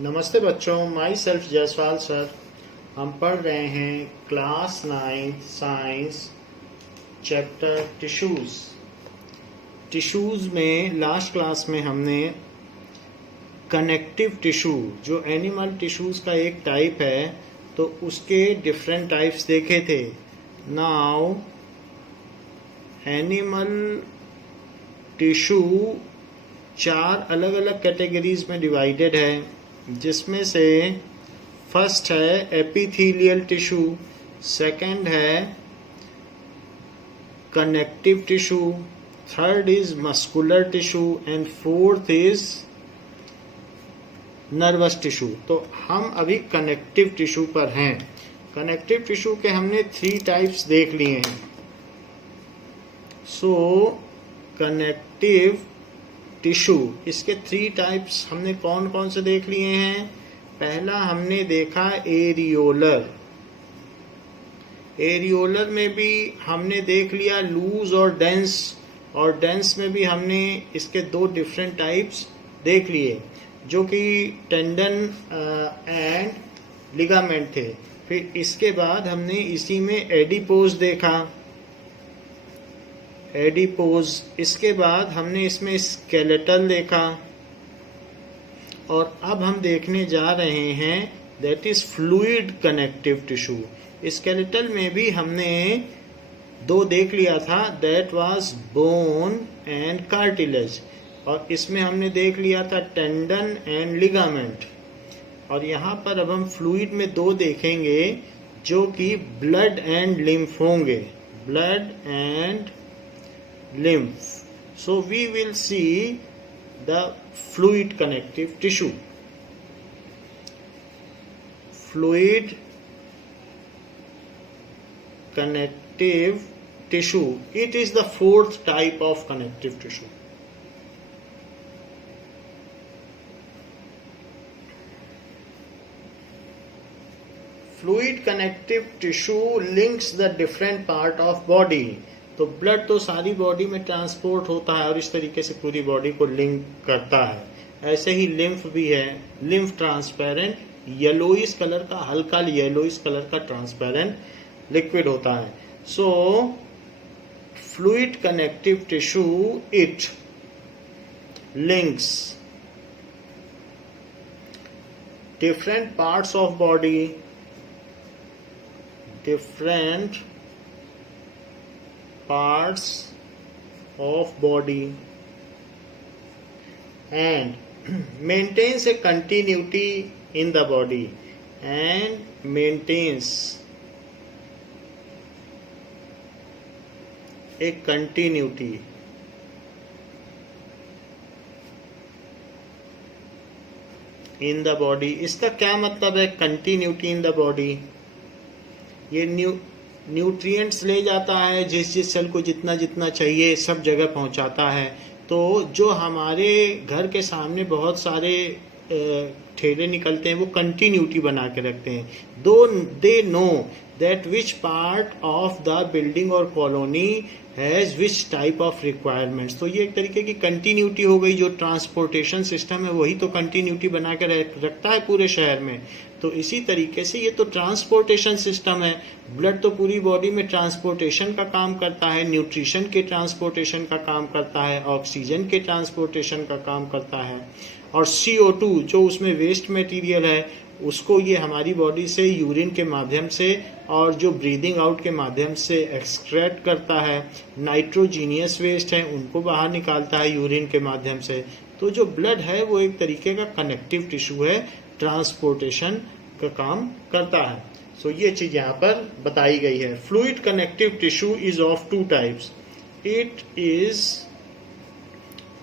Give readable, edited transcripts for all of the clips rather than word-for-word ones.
नमस्ते बच्चों, my self Jaiswal sir. हम पढ़ रहे हैं class 9 science chapter tissues. Tissues में लास्ट क्लास में हमने कनेक्टिव टिश्यू जो एनिमल टिश्यूज़ का एक टाइप है तो उसके डिफरेंट टाइप्स देखे थे। नाउ एनिमल टिश्यू 4 अलग अलग कैटेगरीज में डिवाइडेड है, जिसमें से फर्स्ट है एपिथेलियल टिश्यू, सेकंड है connective tissue, third is muscular tissue and fourth is nervous tissue. तो हम अभी कनेक्टिव टिश्यू पर हैं। कनेक्टिव टिश्यू के हमने 3 टाइप्स देख लिए हैं। सो कनेक्टिव टिश्यू, इसके 3 टाइप्स हमने कौन कौन से देख लिए हैं। पहला हमने देखा एरियोलर। एरियोलर में भी हमने देख लिया लूज और डेंस, और डेंस में भी हमने इसके 2 डिफरेंट टाइप्स देख लिए जो कि टेंडन एंड लिगामेंट थे। फिर इसके बाद हमने इसी में एडिपोज देखा, एडिपोज। इसके बाद हमने इसमें स्केलेटल देखा, और अब हम देखने जा रहे हैं that is fluid connective tissue. Skeletal में भी हमने 2 देख लिया था, that was bone and cartilage, और इसमें हमने देख लिया था टेंडन एंड लिगामेंट। और यहाँ पर अब हम फ्लूइड में 2 देखेंगे जो कि ब्लड एंड लिम्फ होंगे, blood and lymph. So we will see the fluid connective tissue. Fluid connective tissue. It is the 4th type of connective tissue. Fluid connective tissue links the different part of body. तो blood तो सारी body में transport होता है और इस तरीके से पूरी बॉडी को लिंक करता है। ऐसे ही लिम्फ भी है। लिम्फ ट्रांसपेरेंट येलोइश कलर का, हल्का येलोइश कलर का ट्रांसपेरेंट लिक्विड होता है। So fluid connective tissue it links different parts of body, different parts of body and maintains a continuity in the body and maintains a continuity in the body। इसका क्या मतलब है continuity in the body? ये nutrients ले जाता है, जिस cell को जितना जितना चाहिए सब जगह पहुंचाता है। तो जो हमारे घर के सामने बहुत सारे ठेले निकलते हैं वो कंटिन्यूटी बना के रखते हैं। They know that which part of the building और colony has which type of requirements. तो ये एक तरीके की कंटिन्यूटी हो गई। जो ट्रांसपोर्टेशन सिस्टम है वही तो कंटिन्यूटी बना के रखता है पूरे शहर में। तो इसी तरीके से ये तो ट्रांसपोर्टेशन सिस्टम है। ब्लड तो पूरी बॉडी में ट्रांसपोर्टेशन का काम करता है, न्यूट्रिशन के ट्रांसपोर्टेशन का काम करता है, ऑक्सीजन के ट्रांसपोर्टेशन का काम करता है, और CO2 जो उसमें वेस्ट मटेरियल है उसको ये हमारी बॉडी से यूरिन के माध्यम से और जो ब्रीदिंग आउट के माध्यम से एक्सट्रैक्ट करता है। नाइट्रोजीनियस वेस्ट है उनको बाहर निकालता है यूरिन के माध्यम से। तो जो ब्लड है वो एक तरीके का कनेक्टिव टिश्यू है, ट्रांसपोर्टेशन का काम करता है। सो ये चीज यहाँ पर बताई गई है। Fluid connective tissue is of 2 types. It is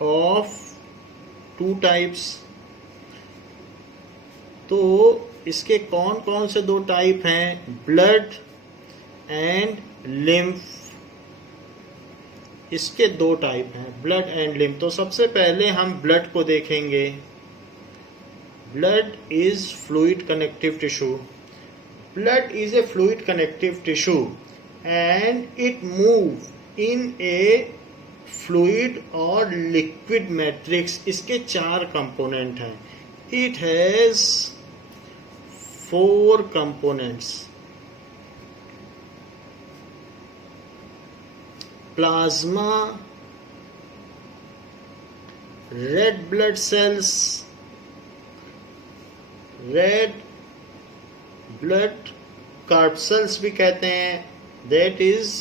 of 2 types. तो इसके कौन कौन से 2 टाइप हैं? Blood and lymph. इसके 2 टाइप हैं, ब्लड एंड लिम्फ। तो सबसे पहले हम ब्लड को देखेंगे। Blood is fluid connective tissue. Blood is a fluid connective tissue and it moves in a fluid और लिक्विड मैट्रिक्स, इसके 4 कंपोनेंट हैं। It has 4 components. Plasma, red blood cells, red blood corpuscles भी कहते हैं, that is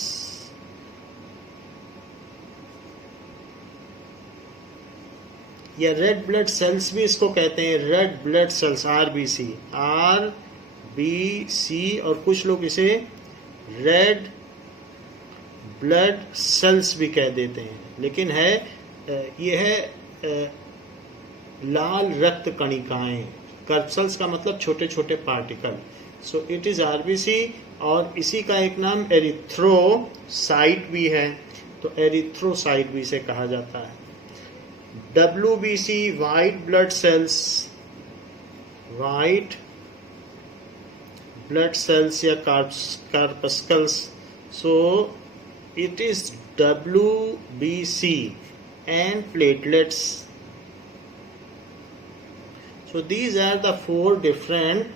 या red blood sales भी इसको कहते हैं, रेड ब्लड सेल्स, RBC, और कुछ लोग इसे रेड ब्लड सेल्स भी कह देते हैं, लेकिन ये है लाल रक्त कणिकाएं। कर्पसल्स का मतलब छोटे छोटे particle. So it is RBC, और इसी का एक नाम एरिथ्रोसाइट भी है, तो एरिथ्रोसाइट भी इसे कहा जाता है। WBC, white blood cells, white blood cells या corpuscles. So it is WBC and platelets. So these are the 4 different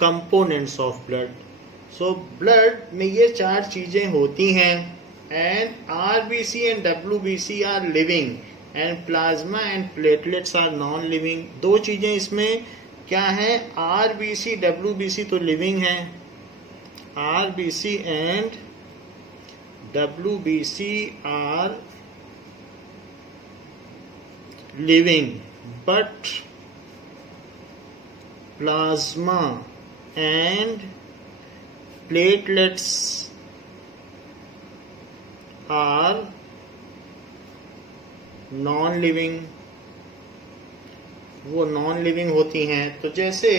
components of blood. So blood में ये 4 चीजें होती हैं, and RBC and WBC are living and plasma and platelets are non-living. 2 चीजें इसमें क्या है, RBC WBC तो living है, RBC and WBC are living, but plasma and platelets are non living, वो नॉन लिविंग होती हैं। तो जैसे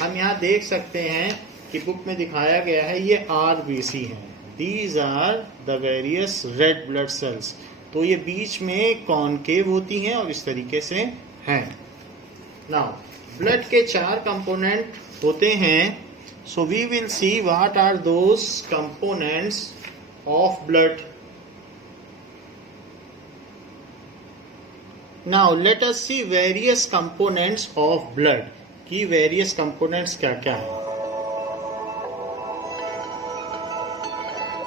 हम यहाँ देख सकते हैं कि बुक में दिखाया गया है, ये RBC है, these are the various red blood cells. तो ये बीच में कॉनकेव होती हैं और इस तरीके से हैं। नाउ ब्लड के 4 कंपोनेंट होते हैं, so we will see what are those components of blood. Now let us see various components of blood. कि various components क्या क्या है।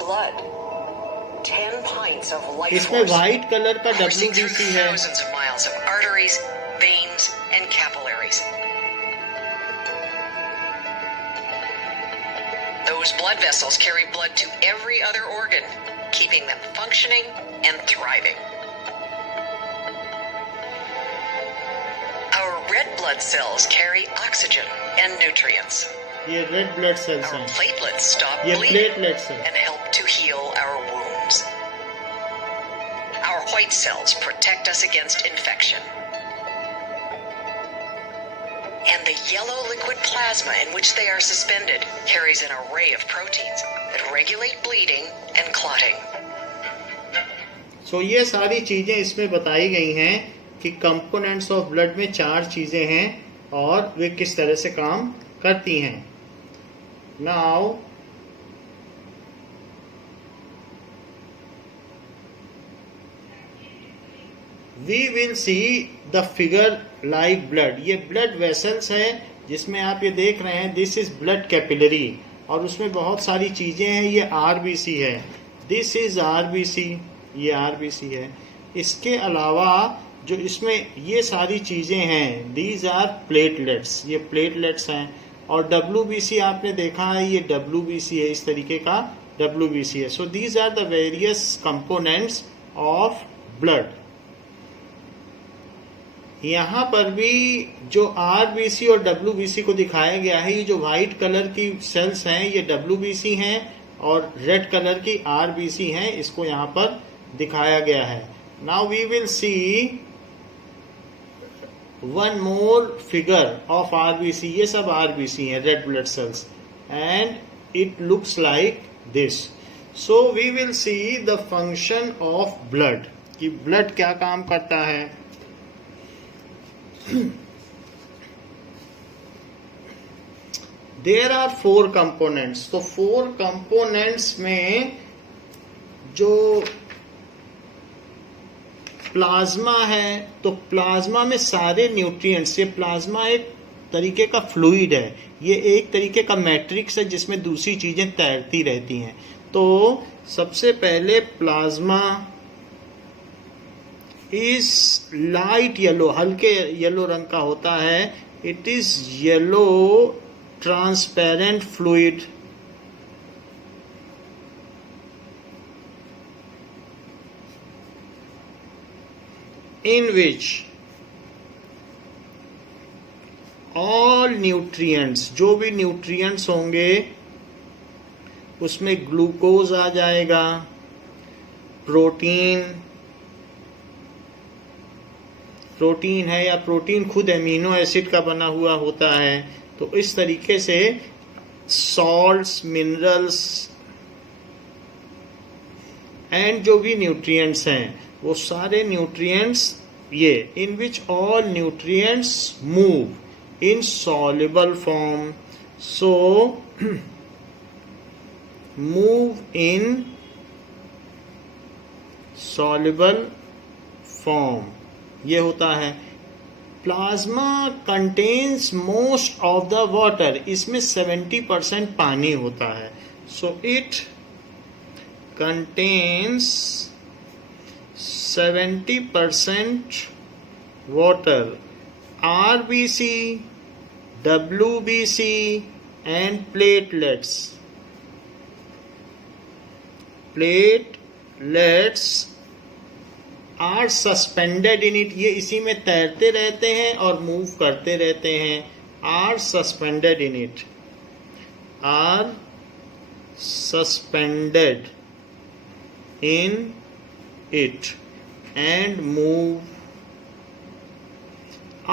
Blood, 10 pints of life इसमें white कलर का WBC है, thousands of miles of arteries, veins and capillaries. Those blood vessels carry blood to every other organ, keeping them functioning and thriving. Our red blood cells carry oxygen and nutrients. ये red blood cells Our हैं, platelets stop ये bleeding platelets हैं, and help to heal our wounds. Our white cells protect us against infection. And the yellow liquid plasma in which they are suspended carries an array of proteins that regulate bleeding and clotting. So ये सारी चीजें इसमें बताई गई हैं कि components of blood में 4 चीजें हैं और वे किस तरह से काम करती हैं। Now we will see the figure like blood. ये ब्लड वेसल्स है जिसमें आप ये देख रहे हैं, दिस इज ब्लड कैपिलरी, और उसमें बहुत सारी चीजें हैं। ये RBC है, दिस इज RBC, ये RBC है। इसके अलावा जो इसमें ये सारी चीजें हैं, दीज आर प्लेटलेट्स, ये प्लेटलेट्स हैं। और WBC आपने देखा है, ये WBC है, इस तरीके का WBC है। So these are the various components of blood. यहाँ पर भी जो RBC और WBC को दिखाया गया है, ये जो व्हाइट कलर की सेल्स हैं ये WBC हैं और रेड कलर की RBC हैं, इसको यहाँ पर दिखाया गया है। Now we will see one more figure of RBC। ये सब RBC हैं, red blood cells, and it looks like this. So we will see the function of blood, कि ब्लड क्या काम करता है। There are 4 components. तो 4 कंपोनेंट्स में जो प्लाज्मा है तो प्लाज्मा में सारे न्यूट्रिएंट्स, ये प्लाज्मा एक तरीके का फ्लूइड है, ये एक तरीके का मैट्रिक्स है जिसमें दूसरी चीजें तैरती रहती हैं। तो सबसे पहले प्लाज्मा इज लाइट येलो, हल्के येलो रंग का होता है। It is yellow transparent fluid in which all nutrients, जो भी न्यूट्रिएंट्स होंगे उसमें ग्लूकोज आ जाएगा, प्रोटीन है या प्रोटीन खुद एमिनो एसिड का बना हुआ होता है। तो इस तरीके से सॉल्ट्स, मिनरल्स एंड जो भी न्यूट्रिएंट्स हैं वो सारे न्यूट्रिएंट्स ये in which all nutrients move in soluble form, so move in soluble form ये होता है। Plasma contains most of the water, इसमें 70% पानी होता है। So it contains 70% water, RBC, WBC and platelets. Platelets are suspended in it, ये इसी में तैरते रहते हैं और मूव करते रहते हैं। are suspended in it, are suspended in it and move.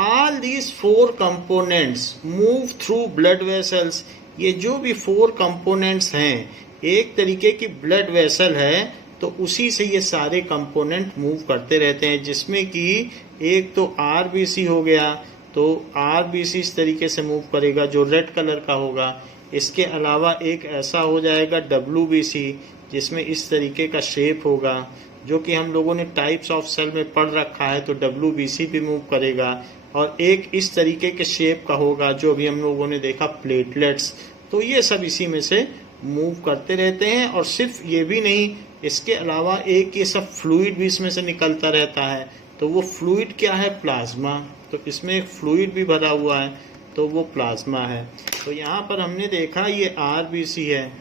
All these 4 components move through blood vessels. ये जो भी 4 components हैं, एक तरीके की ब्लड वेसल है तो उसी से ये सारे कंपोनेंट मूव करते रहते हैं, जिसमें कि एक तो आरबीसी हो गया, तो आरबीसी इस तरीके से मूव करेगा जो रेड कलर का होगा। इसके अलावा एक ऐसा हो जाएगा डब्ल्यूबीसी जिसमें इस तरीके का शेप होगा, जो कि हम लोगों ने टाइप्स ऑफ सेल में पढ़ रखा है, तो WBC भी मूव करेगा। और एक इस तरीके के शेप का होगा जो अभी हम लोगों ने देखा प्लेटलेट्स। तो ये सब इसी में से मूव करते रहते हैं। और सिर्फ ये भी नहीं, इसके अलावा एक ये सब फ्लूइड भी इसमें से निकलता रहता है। तो वो फ्लूइड क्या है? प्लाज्मा। तो इसमें एक फ्लूइड भी भरा हुआ है, तो वो प्लाज्मा है। तो यहाँ पर हमने देखा ये RBC है,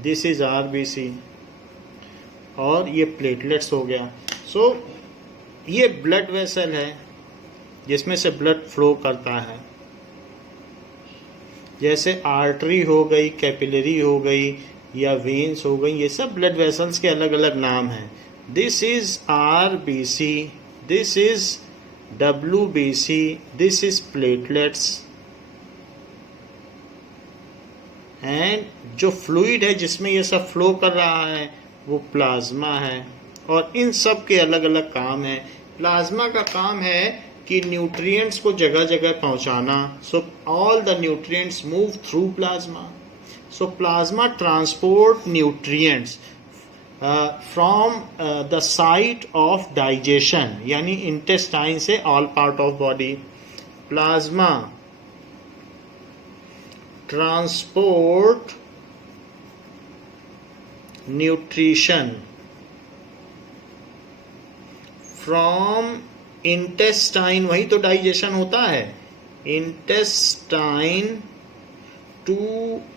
दिस इज RBC, और ये प्लेटलेट्स हो गया। सो ये ब्लड वेसल है जिसमें से ब्लड फ्लो करता है, जैसे आर्टरी हो गई, कैपिलरी हो गई या वेन्स हो गई, ये सब ब्लड वेसल्स के अलग अलग नाम हैं। This is RBC, this is WBC, this is platelets, and जो फ्लूइड है जिसमें ये सब फ्लो कर रहा है वो प्लाज्मा है। और इन सब के अलग अलग काम है। प्लाज्मा का काम है कि न्यूट्रिएंट्स को जगह जगह पहुंचाना। So all the nutrients move through plasma. So plasma transport nutrients from the site of digestion, यानी इंटेस्टाइन से all part of body. Plasma transport nutrition from intestine, वही तो डाइजेशन होता है, intestine to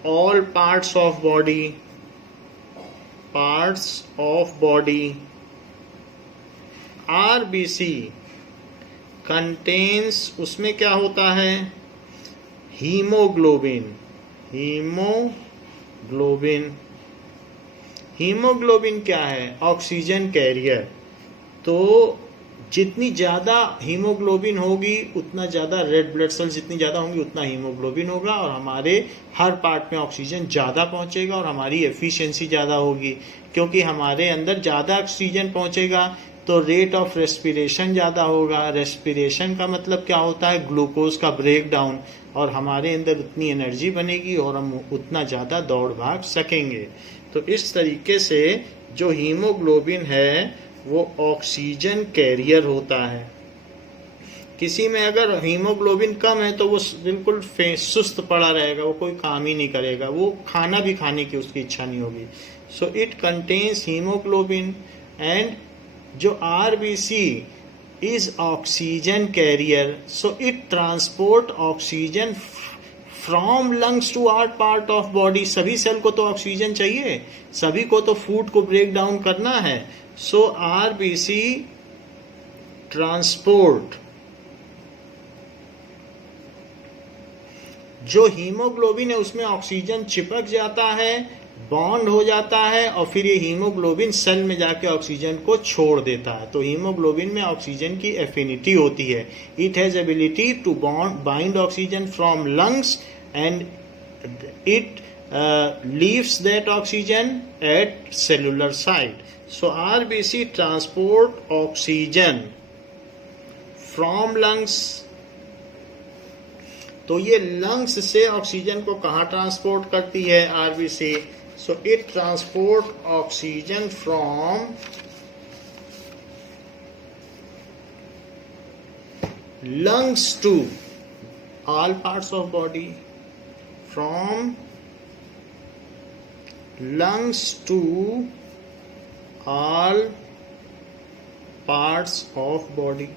all parts of body, parts of body. RBC contains, उसमें क्या होता है? Haemoglobin, haemoglobin. हीमोग्लोबिन क्या है? Oxygen carrier. तो जितनी ज़्यादा हीमोग्लोबिन होगी उतना ज़्यादा रेड ब्लड सेल्स, जितनी ज़्यादा होंगी उतना हीमोग्लोबिन होगा, और हमारे हर पार्ट में ऑक्सीजन ज़्यादा पहुंचेगा और हमारी एफिशिएंसी ज़्यादा होगी। क्योंकि हमारे अंदर ज़्यादा ऑक्सीजन पहुंचेगा तो रेट ऑफ रेस्पिरेशन ज़्यादा होगा। रेस्पिरेशन का मतलब क्या होता है? ग्लूकोज का ब्रेक डाउन, और हमारे अंदर उतनी एनर्जी बनेगी और हम उतना ज़्यादा दौड़ भाग सकेंगे। तो इस तरीके से जो हीमोग्लोबिन है वो ऑक्सीजन कैरियर होता है। किसी में अगर हीमोग्लोबिन कम है तो वो बिल्कुल सुस्त पड़ा रहेगा, वो कोई काम ही नहीं करेगा, वो खाना भी खाने की उसकी इच्छा नहीं होगी। So it contains haemoglobin and जो RBC is oxygen carrier, so it transport oxygen from lungs to our part of body. सभी सेल को तो ऑक्सीजन चाहिए, सभी को तो फूड को ब्रेक डाउन करना है। सो आरबीसी ट्रांसपोर्ट जो हीमोग्लोबिन है उसमें ऑक्सीजन चिपक जाता है, बॉन्ड हो जाता है, और फिर ये हीमोग्लोबिन सेल में जाके ऑक्सीजन को छोड़ देता है। तो हीमोग्लोबिन में ऑक्सीजन की एफिनिटी होती है। It has ability to bind oxygen from lungs and it leaves that oxygen at cellular site. So RBC transport oxygen from lungs. तो ये लंग्स से ऑक्सीजन को कहाँ ट्रांसपोर्ट करती है RBC? So it transport oxygen from lungs to all parts of body, from lungs to all parts of body,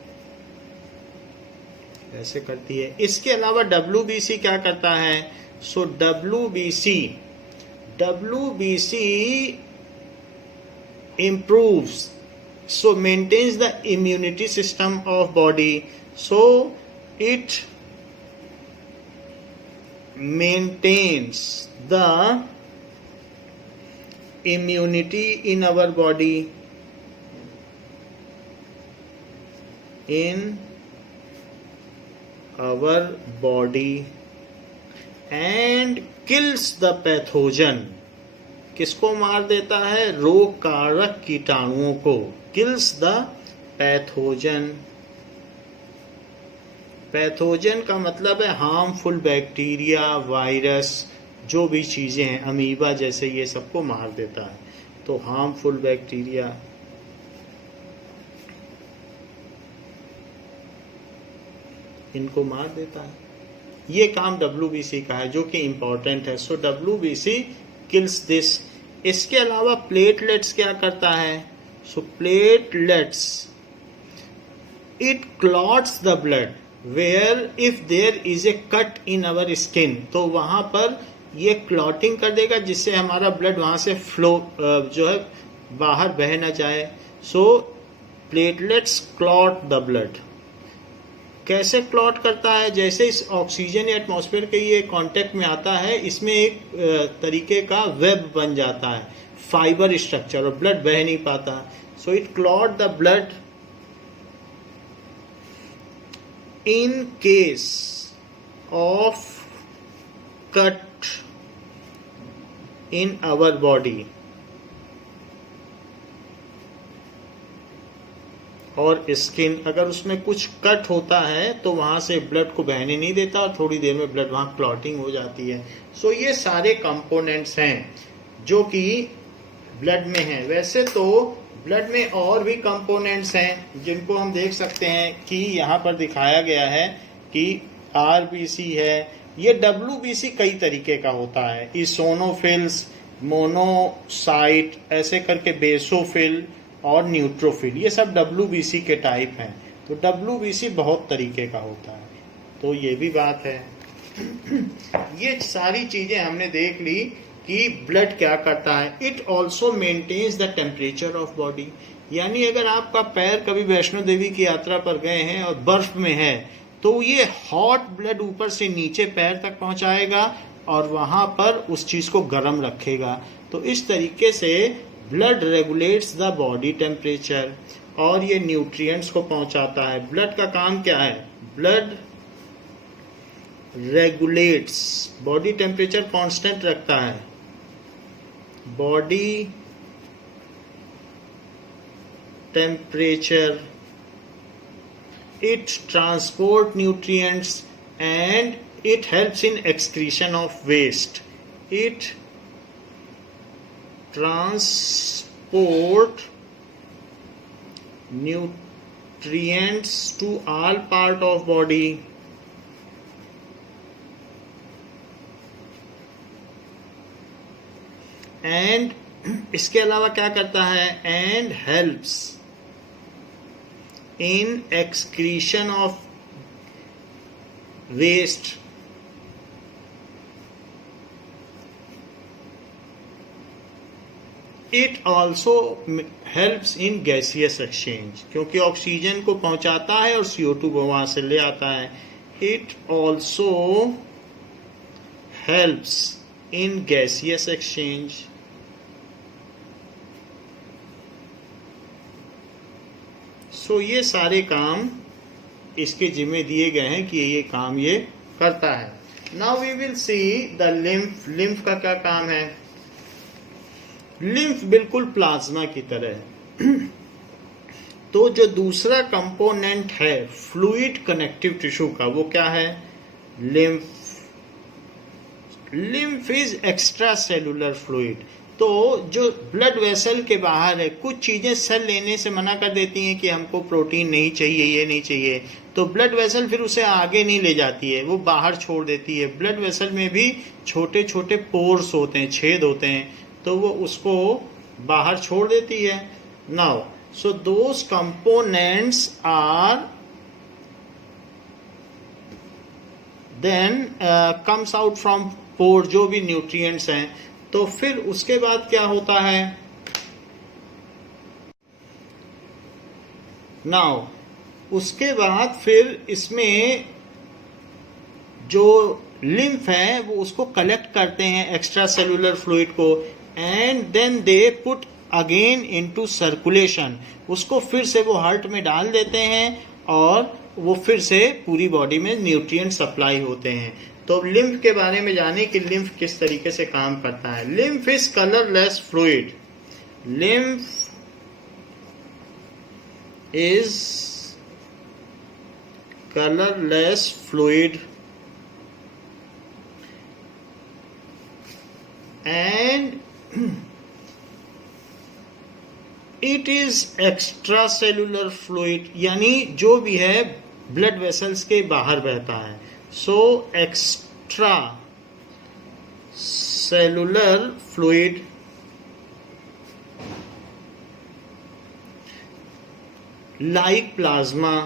ऐसे करती है। इसके अलावा WBC क्या करता है? So WBC improves, so maintains the immunity system of body. So it maintains the immunity in our body, and kills the pathogen. किसको मार देता है? रोग कारक कीटाणुओं को। kills the pathogen. पैथोजन का मतलब है हार्मफुल बैक्टीरिया, वायरस, जो भी चीजें हैं, अमीबा जैसे, ये सबको मार देता है। तो हार्मफुल बैक्टीरिया, इनको मार देता है। ये काम WBC का है जो कि इंपॉर्टेंट है। So WBC kills this. इसके अलावा प्लेटलेट्स क्या करता है? So platelets it clots the blood where if there is a cut in our skin. तो वहां पर ये क्लॉटिंग कर देगा जिससे हमारा ब्लड वहां से फ्लो जो है बाहर बह ना जाए। सो प्लेटलेट्स क्लॉट द ब्लड। कैसे क्लॉट करता है? जैसे इस ऑक्सीजन या एटमॉस्फेयर के ये कांटेक्ट में आता है, इसमें एक तरीके का वेब बन जाता है, फाइबर स्ट्रक्चर, और ब्लड बह नहीं पाता। So it clot the blood in case of cut in our body, और स्किन, अगर उसमें कुछ कट होता है तो वहां से ब्लड को बहने नहीं देता और थोड़ी देर में ब्लड वहां क्लॉटिंग हो जाती है। सो ये सारे कंपोनेंट्स हैं जो कि ब्लड में हैं। वैसे तो ब्लड में और भी कंपोनेंट्स हैं जिनको हम देख सकते हैं कि यहाँ पर दिखाया गया है कि आरबीसी है। ये WBC कई तरीके का होता है, इसोनोफिल्स, मोनोसाइट, ऐसे करके बेसोफिल और न्यूट्रोफिल, ये सब WBC के टाइप हैं। तो WBC बहुत तरीके का होता है। तो ये भी बात है। ये सारी चीजें हमने देख ली कि ब्लड क्या करता है। It also maintains the temperature of body. यानी अगर आपका पैर कभी वैष्णो देवी की यात्रा पर गए हैं और बर्फ में है तो ये हॉट ब्लड ऊपर से नीचे पैर तक पहुंचाएगा और वहां पर उस चीज को गर्म रखेगा। तो इस तरीके से blood regulates the body temperature और ये न्यूट्रिएंट्स को पहुंचाता है। ब्लड का काम क्या है? Blood regulates, body temperature constant रखता है। Body temperature, it transport nutrients and it helps in excretion of waste. It transport nutrients to all part of body, and इसके अलावा क्या करता है, and helps in excretion of waste. It also helps in gaseous exchange, क्योंकि oxygen को पहुंचाता है और CO2 को वहां से ले आता है. It also helps in gaseous exchange. So ये सारे काम इसके जिम्मे दिए गए हैं कि ये काम ये करता है. Now we will see the lymph. lymph का क्या काम है? लिम्फ बिल्कुल प्लाज्मा की तरह है. तो जो दूसरा कंपोनेंट है फ्लूइड कनेक्टिव टिश्यू का, वो क्या है? Lymph. Lymph is extra cellular fluid. तो जो ब्लड वेसल के बाहर है, कुछ चीजें सेल लेने से मना कर देती हैं कि हमको प्रोटीन नहीं चाहिए, ये नहीं चाहिए, तो ब्लड वेसल फिर उसे आगे नहीं ले जाती है, वो बाहर छोड़ देती है. ब्लड वेसल में भी छोटे छोटे पोर्स होते हैं, छेद होते हैं, तो वो उसको बाहर छोड़ देती है. Now so those components are then comes out from pore, जो भी न्यूट्रिएंट्स हैं. तो फिर उसके बाद क्या होता है? नाउ उसके बाद फिर इसमें जो लिम्फ है वो उसको कलेक्ट करते हैं एक्स्ट्रा सेलुलर फ्लूइड को, and then they put again into circulation. उसको फिर से वो हार्ट में डाल देते हैं और वो फिर से पूरी बॉडी में न्यूट्रिएंट सप्लाई होते हैं. तो लिम्फ के बारे में जाने कि लिम्फ किस तरीके से काम करता है. Lymph is colourless fluid. Lymph is colourless fluid and it is extracellular fluid, यानी जो भी है ब्लड वेसल्स के बाहर बहता है. So extra cellular fluid like plasma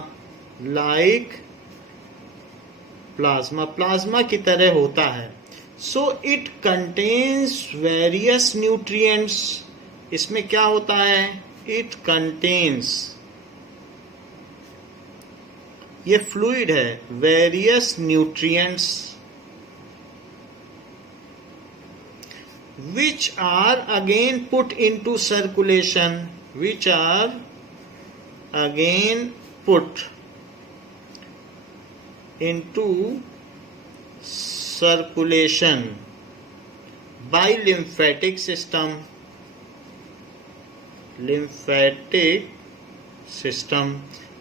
की तरह होता है. So it contains various nutrients. इसमें क्या होता है? It contains, ये फ्लूइड है, various nutrients which are again put into circulation, which are again put into circulation by lymphatic system.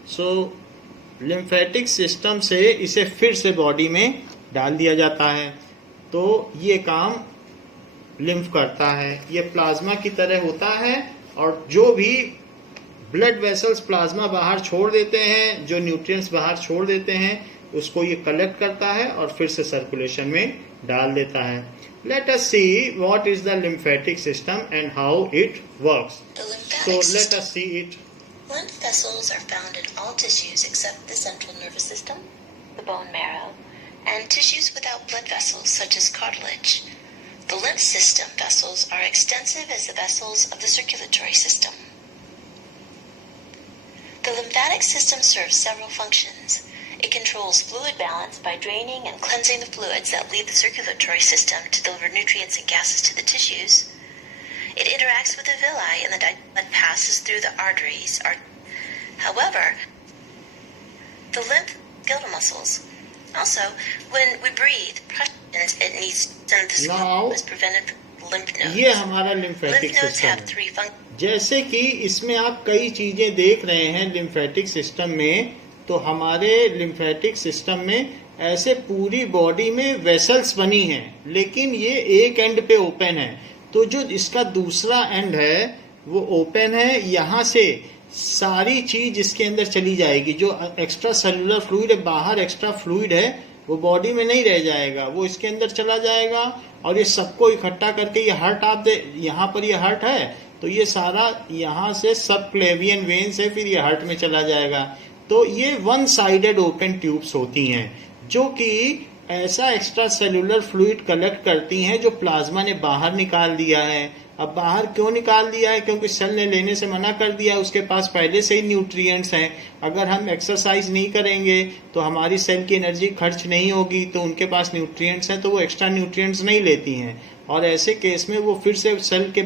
So lymphatic system से इसे फिर से बॉडी में डाल दिया जाता है. तो ये काम लिम्फ करता है. ये प्लाज्मा की तरह होता है और जो भी ब्लड वेसल्स प्लाज्मा बाहर छोड़ देते हैं, जो न्यूट्रिएंट्स बाहर छोड़ देते हैं, उसको ये कलेक्ट करता है और फिर से सर्कुलेशन में डाल देता है. Let us see what is the lymphatic system and how it works. So let us see it. Lymph vessels are found in all tissues except the central nervous system, the bone marrow, and tissues without blood vessels such as cartilage. The lymph system vessels are extensive as the vessels of the circulatory system. The lymphatic system serves several functions. It controls fluid balance by draining and cleansing the fluids that leave the circulatory system to deliver nutrients and gases to the tissues. It interacts with the villi and the blood passes through the arteries. However, the lymph skeletal muscles. Also, when we breathe, it needs some of the skeletal is prevented from lymph nodes. ये हमारा lymphatic Lymph nodes system have three functions. जैसे कि इसमें आप कई चीजें देख रहे हैं लिम्फेटिक सिस्टम में, तो हमारे लिम्फेटिक सिस्टम में ऐसे पूरी बॉडी में वेसल्स बनी हैं, लेकिन ये एक एंड पे ओपन है. तो जो इसका दूसरा एंड है वो ओपन है. यहाँ से सारी चीज इसके अंदर चली जाएगी। जो एक्स्ट्रा सेलुलर फ्लूइड है, बाहर एक्स्ट्रा फ्लूइड है, वो बॉडी में नहीं रह जाएगा, वो इसके अंदर चला जाएगा और ये सबको इकट्ठा करके, ये हार्ट आप यहाँ पर ये हार्ट है तो ये सारा यहाँ से सब क्लेवियन वेन से फिर ये हार्ट में चला जाएगा। तो ये वन साइडेड ओपन ट्यूब्स होती हैं जो कि ऐसा एक्स्ट्रा सेलुलर फ्लूइड कलेक्ट करती हैं जो प्लाज्मा ने बाहर निकाल दिया है। अब बाहर क्यों निकाल दिया है? क्योंकि सेल ने लेने से मना कर दिया, उसके पास पहले से ही न्यूट्रिएंट्स हैं। अगर हम एक्सरसाइज नहीं करेंगे तो हमारी सेल की एनर्जी खर्च नहीं होगी, तो उनके पास न्यूट्रिएंट्स हैं तो वो एक्स्ट्रा न्यूट्रिएंट्स नहीं लेती हैं और ऐसे केस में वो फिर से सेल के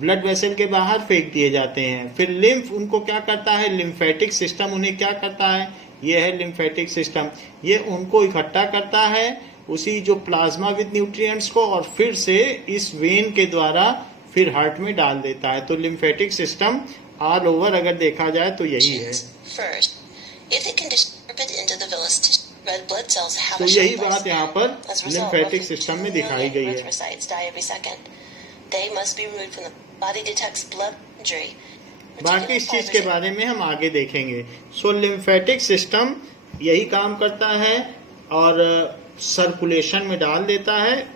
ब्लड वेसल के बाहर फेंक दिए जाते हैं। फिर लिम्फ उनको क्या करता है, लिम्फेटिक सिस्टम उन्हें क्या करता है, ये है लिम्फेटिक सिस्टम, ये उनको इकट्ठा करता है उसी जो प्लाज्मा विद न्यूट्रिएंट्स को और फिर से इस वेन के द्वारा फिर हार्ट में डाल देता है। तो लिम्फेटिक सिस्टम ऑल ओवर अगर देखा जाए तो यही है। First, if it can distribute into the villus tissue, red blood cells have तो a यही shelf life बात यहाँ span. पर As a result, lymphatic roughly system 2 में दिखाई million गई है। erythrocytes die every second. They must be removed from the body detects blood injury. बाकी इस चीज के बारे में हम आगे देखेंगे। सो लिम्फेटिक सिस्टम यही काम करता है और सर्कुलेशन में डाल देता है।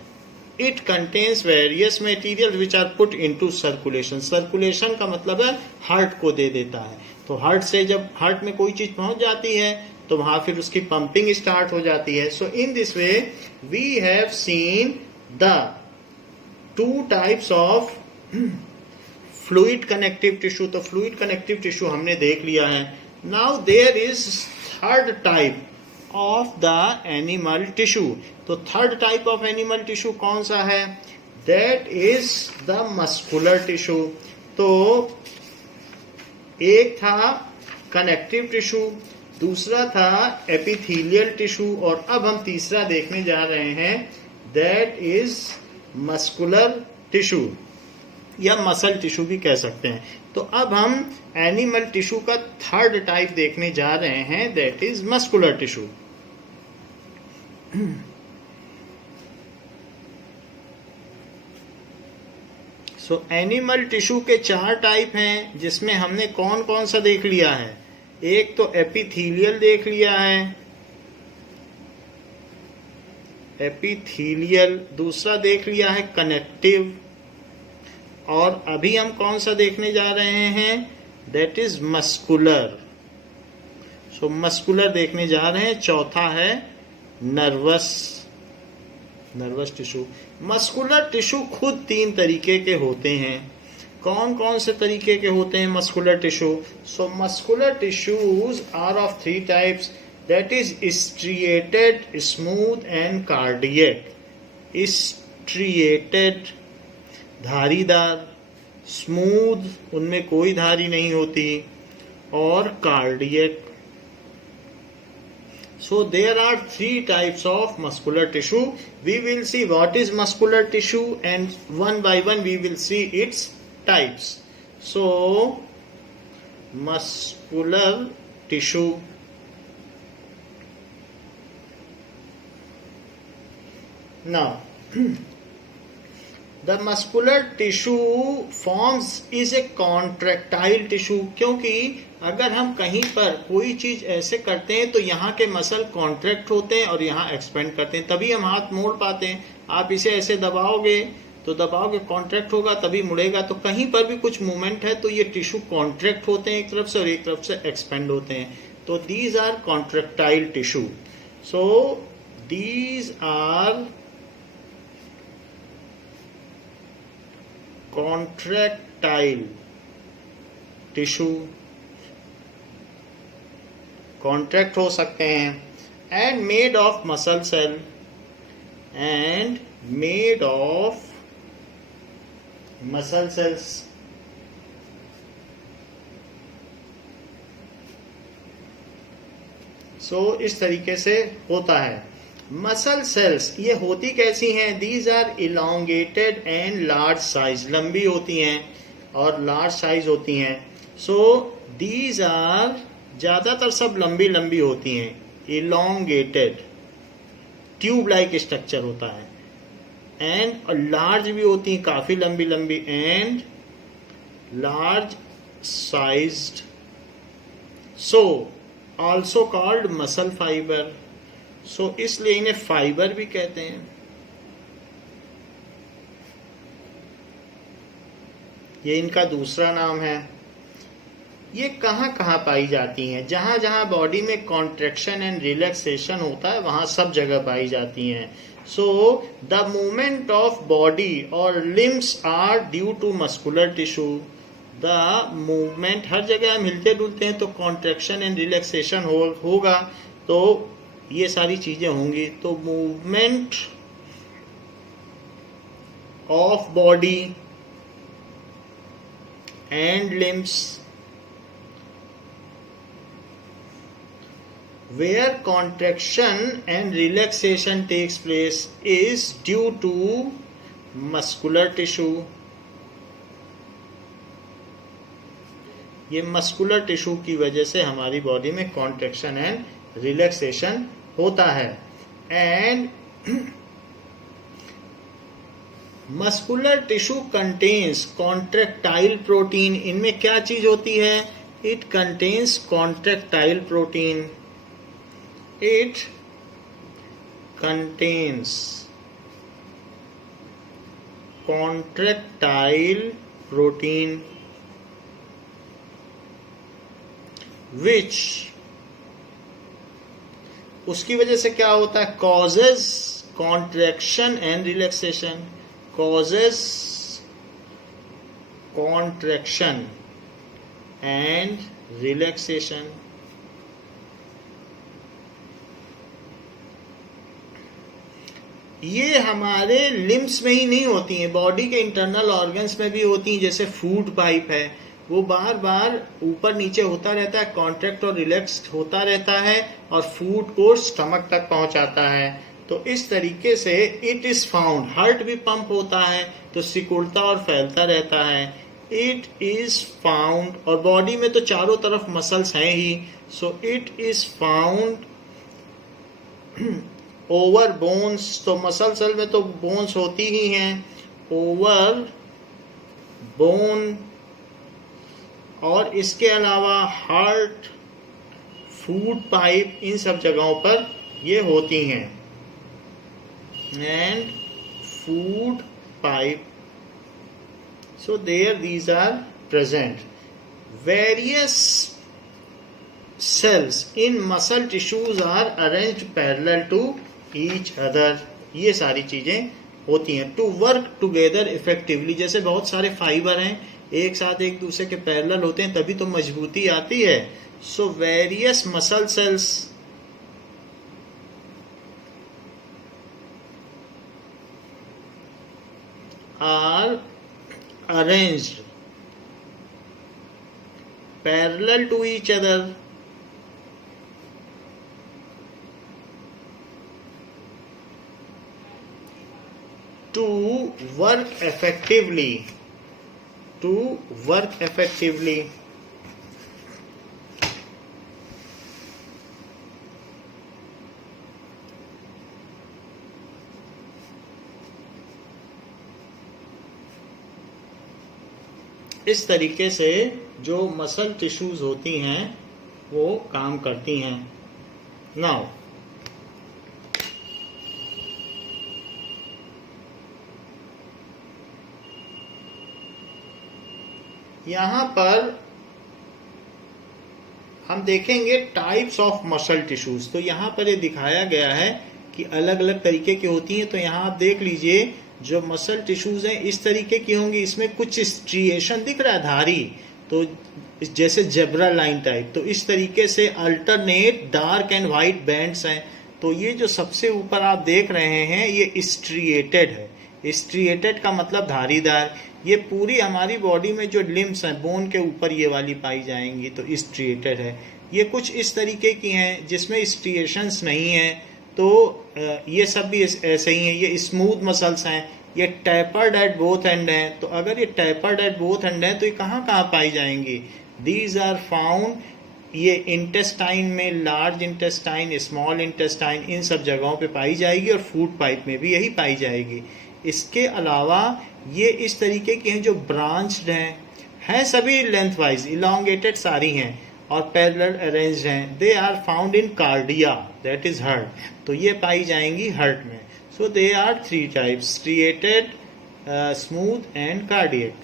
It contains various material which are put into circulation. Circulation का मतलब है हार्ट को दे देता है। तो हार्ट से जब हार्ट में कोई चीज पहुंच जाती है तो वहां फिर उसकी पंपिंग स्टार्ट हो जाती है। So in this way we have seen the two types of fluid connective tissue. तो फ्लूइड कनेक्टिव टिश्यू हमने देख लिया है। Now there is third type of the animal tissue. तो third type of animal tissue कौन सा है? That is the muscular tissue. तो एक था कनेक्टिव टिश्यू, दूसरा था एपिथेलियल टिश्यू और अब हम तीसरा देखने जा रहे हैं, दैट इज मस्कुलर टिश्यू या मसल टिश्यू भी कह सकते हैं। तो अब हम एनिमल टिश्यू का थर्ड टाइप देखने जा रहे हैं, that is muscular tissue. So animal tissue के 4 टाइप हैं जिसमें हमने कौन कौन सा देख लिया है। एक तो एपिथेलियल देख लिया है, एपिथेलियल। दूसरा देख लिया है कनेक्टिव और अभी हम कौन सा देखने जा रहे हैं, that is muscular. So muscular देखने जा रहे हैं। चौथा है नर्वस टिश्यू। मस्कुलर टिश्यू खुद 3 तरीके के होते हैं। कौन कौन से तरीके के होते हैं muscular tissue? So muscular tissues are of 3 types, that is striated, smooth and cardiac. Striated धारीदार, स्मूथ उनमें कोई धारी नहीं होती और cardiac. So there are 3 types of muscular tissue. We will see what is muscular tissue and one by one we will see its types. So muscular tissue. Now the muscular tissue forms is a contractile tissue। क्योंकि अगर हम कहीं पर कोई चीज ऐसे करते हैं तो यहाँ के मसल कॉन्ट्रैक्ट होते हैं और यहाँ एक्सपेंड करते हैं, तभी हम हाथ मोड़ पाते हैं। आप इसे ऐसे दबाओगे तो दबाओगे, कॉन्ट्रैक्ट होगा तभी मुड़ेगा। तो कहीं पर भी कुछ मूवमेंट है तो ये टिश्यू कॉन्ट्रैक्ट होते हैं एक तरफ से और एक तरफ से एक्सपेंड होते हैं। तो these are contractile tissue. So these are contractile tissue, contract हो सकते हैं and made of muscle cell and made of muscle cells. So इस तरीके से होता है। मसल सेल्स ये होती कैसी हैं? These are elongated and large size, लंबी होती हैं और लार्ज साइज होती हैं। सो दीज आर ज्यादातर सब लंबी लंबी होती हैं, इलोंगेटेड, ट्यूब लाइक स्ट्रक्चर होता है एंड लार्ज भी होती हैं, काफी लंबी लंबी, and large sized, so also called muscle fiber. So इसलिए इन्हें फाइबर भी कहते हैं. ये इनका दूसरा नाम है. ये कहाँ कहाँ पाई जाती हैं? जहाँ जहाँ बॉडी में कॉन्ट्रैक्शन एंड रिलैक्सेशन होता है वहाँ सब जगह पाई जाती हैं. So the movement of body और limbs are due to muscular tissue. The movement हर जगह हम हिलते डुलते हैं तो कॉन्ट्रैक्शन एंड रिलैक्सेशन होगा, तो ये सारी चीजें होंगी. तो movement of body and limbs where contraction and relaxation takes place is due to muscular tissue. ये मस्कुलर टिश्यू की वजह से हमारी बॉडी में कॉन्ट्रैक्शन एंड रिलैक्सेशन होता है. And muscular tissue contains contractile protein. इनमें क्या चीज होती है? It contains contractile protein. It contains contractile protein which उसकी वजह से क्या होता है? causes contraction and relaxation. Causes contraction and relaxation. ये हमारे लिम्स में ही नहीं होती हैं, बॉडी के इंटरनल ऑर्गन्स में भी होती हैं. जैसे फूड पाइप है, वो बार बार ऊपर नीचे होता रहता है, कॉन्ट्रैक्ट और रिलैक्स होता रहता है और फूड को स्टमक तक पहुंचाता है. तो इस तरीके से इट इज फाउंड. हार्ट भी पंप होता है तो सिकुड़ता और फैलता रहता है. It is found. और बॉडी में तो चारों तरफ मसल्स हैं ही. So it is found over bones. तो मसल सेल में तो बोन्स होती ही हैं. ओवर बोन और इसके अलावा हार्ट, फूड पाइप, इन सब जगहों पर ये होती हैं. And food pipe, so there these are present. Various cells in muscle tissues are arranged parallel to each other. ये सारी चीजें होती हैं टू वर्क टुगेदर इफेक्टिवली. जैसे बहुत सारे फाइबर हैं एक साथ एक दूसरे के पैरेलल होते हैं तभी तो मजबूती आती है. So various muscle cells are arranged parallel to each other to work effectively. इस तरीके से जो मसल टिश्यूज होती हैं वो काम करती हैं. नाउ यहां पर हम देखेंगे टाइप्स ऑफ मसल टिश्यूज. तो यहां पर ये दिखाया गया है कि अलग अलग तरीके की होती हैं. तो यहां आप देख लीजिए जो मसल टिश्यूज हैं इस तरीके की होंगी. इसमें कुछ स्ट्रिएशन दिख रहा है धारी, तो जैसे जेब्रा लाइन टाइप. तो इस तरीके से alternate dark and white bands हैं. तो ये जो सबसे ऊपर आप देख रहे हैं ये स्ट्रिएटेड है. स्ट्रिएटेड का मतलब धारीदार. ये पूरी हमारी बॉडी में जो लिम्स हैं बोन के ऊपर ये वाली पाई जाएंगी तो स्ट्रिएटेड है. ये कुछ इस तरीके की हैं जिसमें स्ट्रिएशंस नहीं हैं. तो ये सब भी ऐसे ही हैं. ये स्मूथ मसल्स हैं. ये टैपर्ड एट बोथ एंड हैं. तो अगर ये टैपर्ड एट बोथ एंड हैं तो ये कहाँ कहाँ पाई जाएंगी? दीज आर फाउंड ये इंटेस्टाइन में, लार्ज इंटेस्टाइन, स्मॉल इंटेस्टाइन, इन सब जगहों पे पाई जाएगी और फूड पाइप में भी यही पाई जाएगी. इसके अलावा ये इस तरीके के हैं जो ब्रांच्ड हैं, हैं सभी लेंथ वाइज, इलोंगेटेड सारी हैं और पैरेलल अरेंज्ड हैं. They are found in cardia, that is heart. तो ये पाई जाएंगी हार्ट में. So they are 3 types, striated, smooth and cardiac.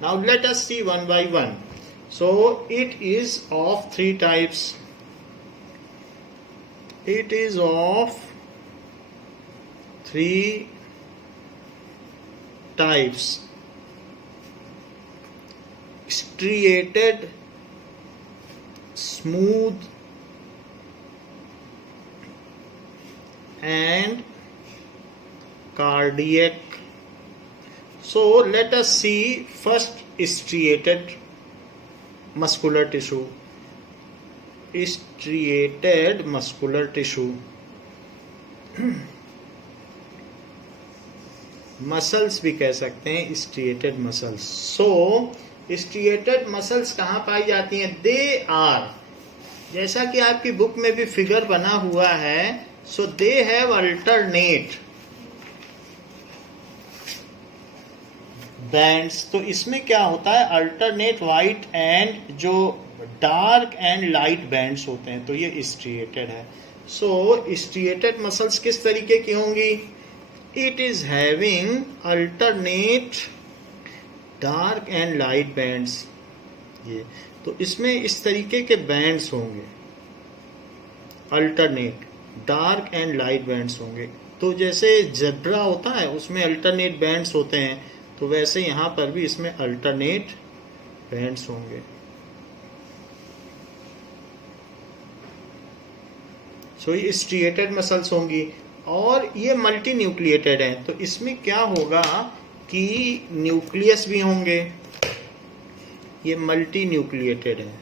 Now let us see one by one. So it is of 3 types. It is of 3 types: striated, smooth and cardiac. So let us see first striated muscular tissue. Striated muscular tissue. Muscles भी कह सकते हैं, striated muscles. So striated muscles कहाँ पाई जाती हैं? They are, जैसा कि आपकी बुक में भी फिगर बना हुआ है, so they have alternate bands. तो इसमें क्या होता है? अल्टरनेट वाइट एंड जो डार्क एंड लाइट बैंड्स होते हैं, तो ये स्ट्रिएटेड है. सो स्ट्रिएटेड मसल्स किस तरीके की होंगी? It is having alternate dark and light bands. ये तो इसमें इस तरीके के बैंड्स होंगे, alternate dark and light bands होंगे. तो जैसे जेब्रा होता है उसमें अल्टरनेट बैंड्स होते हैं, तो वैसे यहां पर भी इसमें अल्टरनेट बैंड्स होंगे. सो ये स्ट्रिएटेड मसल्स होंगी और ये मल्टी न्यूक्लिएटेड हैं. तो इसमें क्या होगा कि न्यूक्लियस भी होंगे, ये मल्टी न्यूक्लिएटेड है.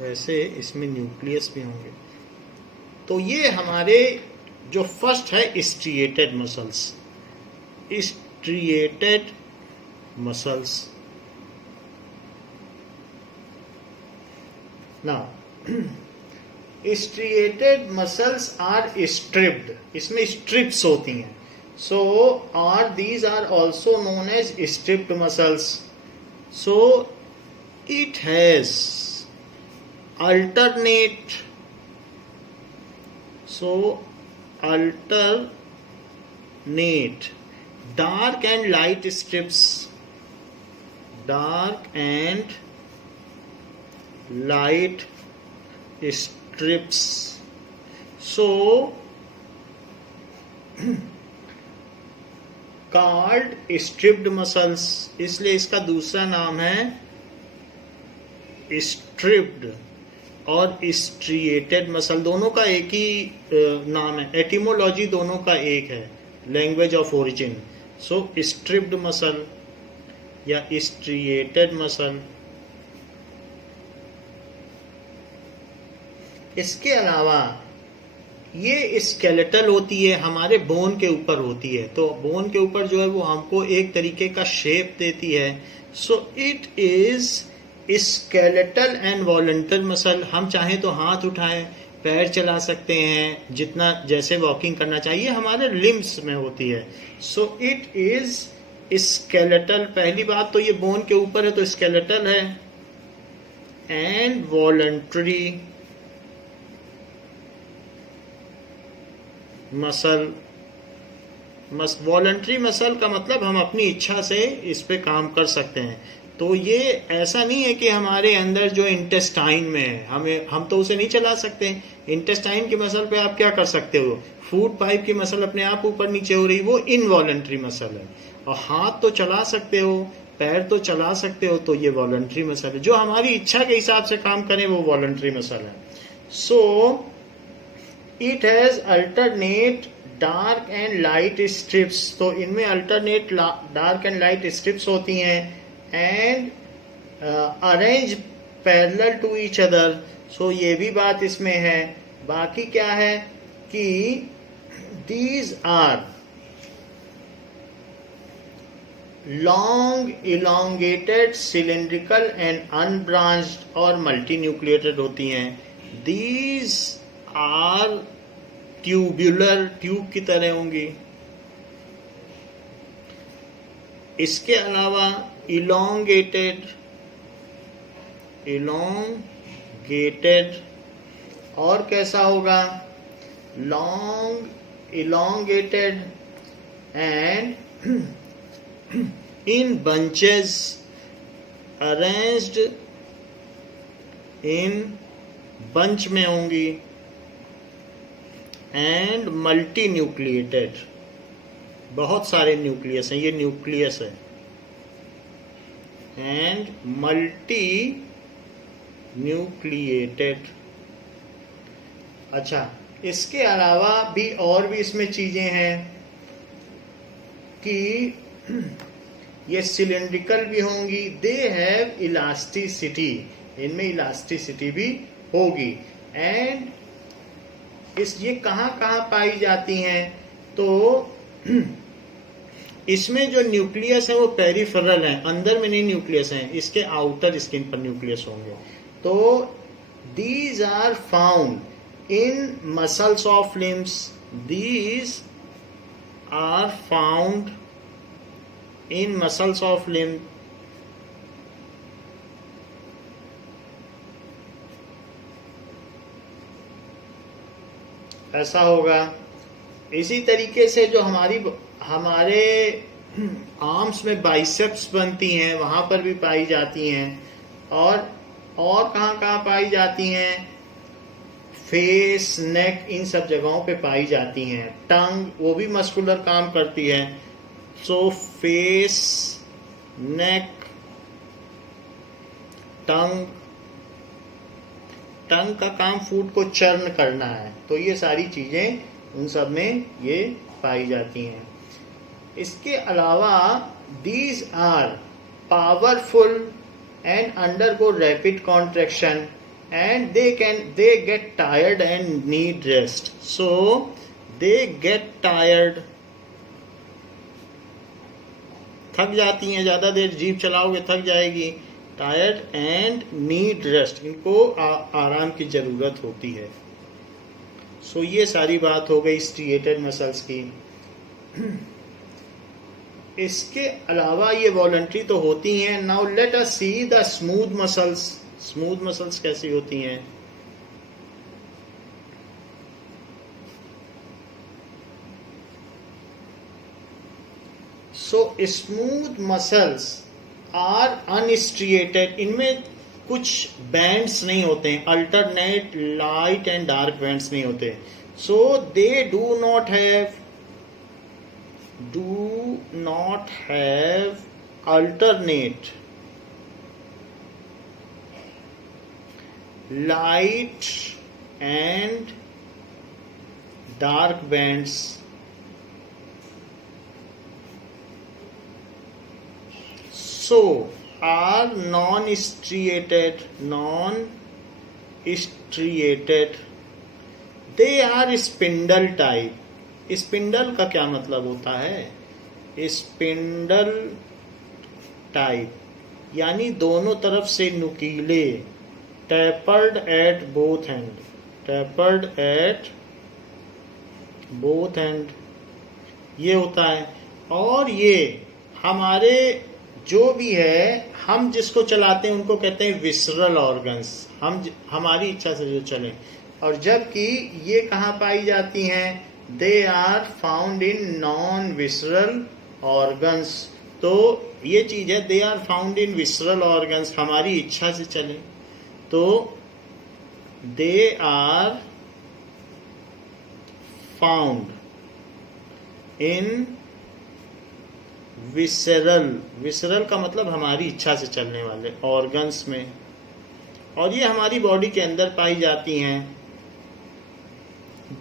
वैसे इसमें न्यूक्लियस भी होंगे. तो ये हमारे जो फर्स्ट है striated muscles. Striated muscles. Now striated muscles are striped, इसमें स्ट्रिप्स होती हैं. So are these are also known as striped muscles. So it has alternate, so alternate dark and light strips, dark and light strips. So called stripped muscles, इसलिए इसका दूसरा नाम है stripped और striated muscle. दोनों का एक ही नाम है, एटिमोलॉजी दोनों का एक है, language of origin. So striped muscle या स्ट्रिएटेड मसल. इसके अलावा ये स्केलेटल होती है, हमारे बोन के ऊपर होती है. तो बोन के ऊपर जो है वो हमको एक तरीके का शेप देती है. So it is skeletal and voluntary muscle. हम चाहें तो हाथ उठाएं, पैर चला सकते हैं, जितना जैसे वॉकिंग करना चाहिए हमारे लिम्स में होती है. So it is skeletal. पहली बात तो ये बोन के ऊपर है तो स्केलेटल है. And voluntary muscle. Voluntary muscle का मतलब हम अपनी इच्छा से इस पे काम कर सकते हैं. तो ये ऐसा नहीं है कि हमारे अंदर जो इंटेस्टाइन में है हम तो उसे नहीं चला सकते. इंटेस्टाइन की मसल पे आप क्या कर सकते हो? फूड पाइप की मसल अपने आप ऊपर नीचे हो रही, वो इनवॉलंटरी मसल है. और हाथ तो चला सकते हो, पैर तो चला सकते हो, तो ये वॉलंटरी मसल है. जो हमारी इच्छा के हिसाब से काम करे वो वॉलंटरी मसल है. So it has alternate dark and light strips. तो इनमें alternate dark and light strips होती हैं and arrange parallel to each other. सो ये भी बात इसमें है. बाकी क्या है कि these are long elongated cylindrical and unbranched और मल्टीन्यूक्लिएटेड होती हैं. दीज आर ट्यूब्यूलर, ट्यूब की तरह होंगी. इसके अलावा इलोंगेटेड और कैसा होगा, long elongated and in bunches arranged in bunch में होंगी एंड मल्टी न्यूक्लिएटेड, बहुत सारे न्यूक्लियस हैं, ये न्यूक्लियस है, एंड मल्टी न्यूक्लिएटेड। अच्छा, इसके अलावा भी और भी इसमें चीजें हैं कि ये सिलेंड्रिकल भी होंगी, दे हैव इलास्टिसिटी, इनमें इलास्टिसिटी भी होगी, एंड ये कहाँ कहाँ पाई जाती हैं, तो इसमें जो न्यूक्लियस है वो पेरिफेरल है, अंदर में नहीं न्यूक्लियस है, इसके आउटर स्किन पर न्यूक्लियस होंगे। तो these are found in muscles of limbs, these are found in muscles of limb, ऐसा होगा। इसी तरीके से जो हमारे आर्म्स में बाइसेप्स बनती हैं वहां पर भी पाई जाती हैं, और कहाँ कहाँ पाई जाती हैं, फेस, नेक, इन सब जगहों पे पाई जाती हैं। टंग, वो भी मस्कुलर काम करती है, सो फेस, नेक, टंग का काम फूड को चर्न करना है, तो ये सारी चीजें उन सब में ये पाई जाती हैं। इसके अलावा these are powerful and undergo rapid contraction and they get tired and need rest, so they get tired, थक जाती हैं, ज्यादा देर जीभ चलाओगे थक जाएगी, टायर्ड एंड नीड रेस्ट, इनको आराम की जरूरत होती है। सो ये सारी बात हो गई स्ट्रिएटेड मसल्स की। इसके अलावा ये वॉलंटरी तो होती हैं। Now let us see the smooth muscles. Smooth muscles कैसी होती हैं? So smooth muscles are unstriated, इनमें कुछ बैंड्स नहीं होते हैं, alternate light and dark bands नहीं होते। So they do not have alternate light and dark bands, so are non-striated, they are spindle type। Spindle का क्या मतलब होता है? स्पिंडल टाइप यानी दोनों तरफ से नुकीले, tapered at both end, ये होता है। और ये हमारे जो भी है, हम जिसको चलाते हैं उनको कहते हैं विसरल ऑर्गन्स, हमारी इच्छा से जो चलें। और जबकि ये कहाँ पाई जाती हैं? They are found in non visceral organs. तो ये चीज है, they are found in visceral organs, हमारी इच्छा से चलें। तो they are found in visceral का मतलब हमारी इच्छा से चलने वाले ऑर्गन्स में, और ये हमारी बॉडी के अंदर पाई जाती हैं।